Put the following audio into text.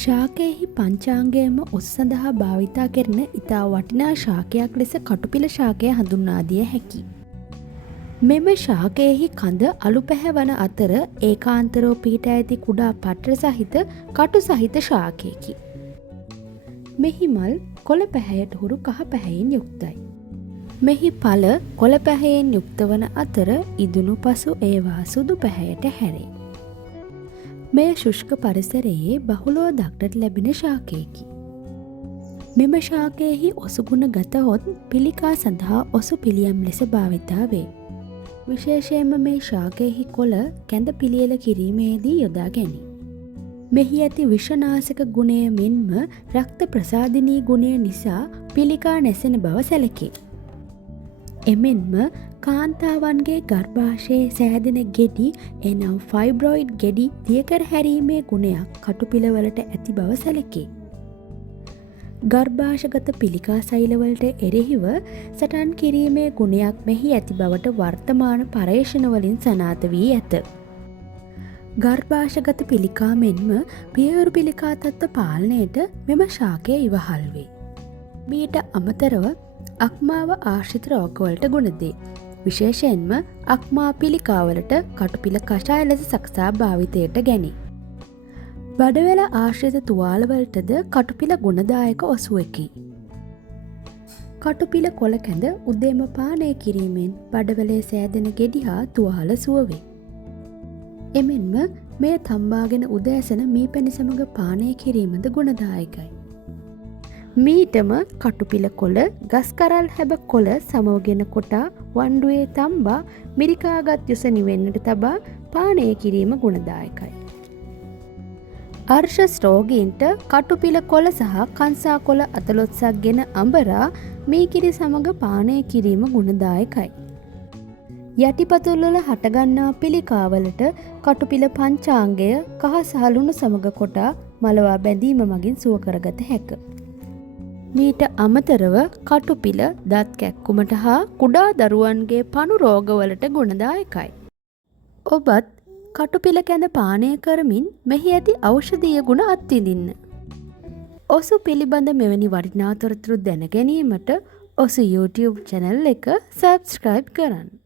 ශාකයෙහි පංචාංගයම ඔස් සඳහා භාවිතා කරන ඉතා වටිනා ශාකයක් ලෙස කටුපිල ශාකය හඳුන්වා දිය හැකියි. මෙම ශාකයෙහි කඳ අලු පැහැවන අතර ඒකාන්තරව පිහිට ඇති කුඩා පට්‍ර සහිත කටු සහිත ශාකයකි. මෙහි මල් කොළ පැහැයට හුරු කහ පැහැයෙන් යුක්තයි. මෙහි ඵල කොළ පැහැයෙන් යුක්ත වන අතර ඉදුණු පසු ඒවා සුදු පැහැයට හැරේ. මෙය ශුෂ්ක පරිසරයේ බහුලව දක්නට ලැබෙන ශාකයකි. මෙම ශාකයෙහි ඔසුගුණ ගතහොත් පිළිකා සඳහා ඔසු පිළියම් ලෙස භාවිතා වේ. විශේෂයෙන්ම මේ ශාකයෙහි කොළ කැඳ පිළියෙල කිරීමේදී යොදා ගැනේ. මෙහි ඇති විෂනාශක ගුණය මෙන්ම රක්ත ප්‍රසාදිනී ගුණය නිසා පිළිකා නැසෙන බව සැලකේ. එමෙන්ම කාන්තාවන්ගේ ගර්භාෂයේ සෑදෙන ගෙඩි එනම් ෆයිබ්‍රොයිඩ් ගෙඩි දියකර හැරීමේ ගුණයක් කටුපිලවලට ඇති බව සැලකේ. ගර්භාෂගත පිළිකා සෛලවලට එරෙහිව සටන් කිරීමේ ගුණයක් මෙහි ඇති බවට වර්තමාන පර්යේෂණවලින් සනාථ වී ඇත. ගර්භාෂගත පිළිකා මෙන්ම පියවරු පිළිකා තත්ත්ව පාලනයට මෙම ශාකය ඉවහල් වේ. මීට අමතරව අක්මාව ආශ්‍රිත රෝගවලට ගුණ දේ. විශේෂයෙන්ම අක්මා පිළිකාවලට කටුපිල කෂාය ලෙස සකසා භාවිතයට ගැනේ. බඩවැල ආශ්‍රිත තුවාලවලටද කටුපිල ගුණදායක ඔසුවකි. කටුපිල කොළ කැඳ උදේම පානය කිරීමෙන් බඩවැලේ සෑදෙන ගෙඩි හා තුවාල සුව වේ. එමෙන්ම මෙය තම්බාගෙන උදෑසන මී පැණි සමග පානය කිරීමද ගුණදායකයි. මීටම කටුපිල කොළ ගස්කරල් හැබ කොළ සමවගෙන කොටා වණ්ඩුවේ තම්බා මිරිකාගත් යුස නිවෙන්නට තබා පානය කිරීම ගුණදායකයි. අර්ශස් රෝගීන්ට කටුපිල කොළ සහ කංසා කොළ අතලොත්සක් ගෙන අඹරා මීකිරි සමග පානය කිරීම ගුණදායකයි. යටිපතුල්වල හටගන්නා පිළිකාවලට කටුපිල පංචාංගය කහ සහ ලුණු සමග කොටා මලවා බැඳීම මගින් සුව කරගත හැක. මීට අමතරව කටුපිල දත් කැක්කුමට හා කුඩා දරුවන්ගේ පණු රෝගවලට ගුණදායකයි. ඔබත් කටුපිල කැඳ පානය කරමින් මෙහි ඇති ඖෂධීය ගුණ අත්විඳින්න. ඔසු පිළිබඳ මෙවැනි වටිනා තොරතුරු දැන ගැනීමට ඔසු YouTube channel එක subscribe කරන්න.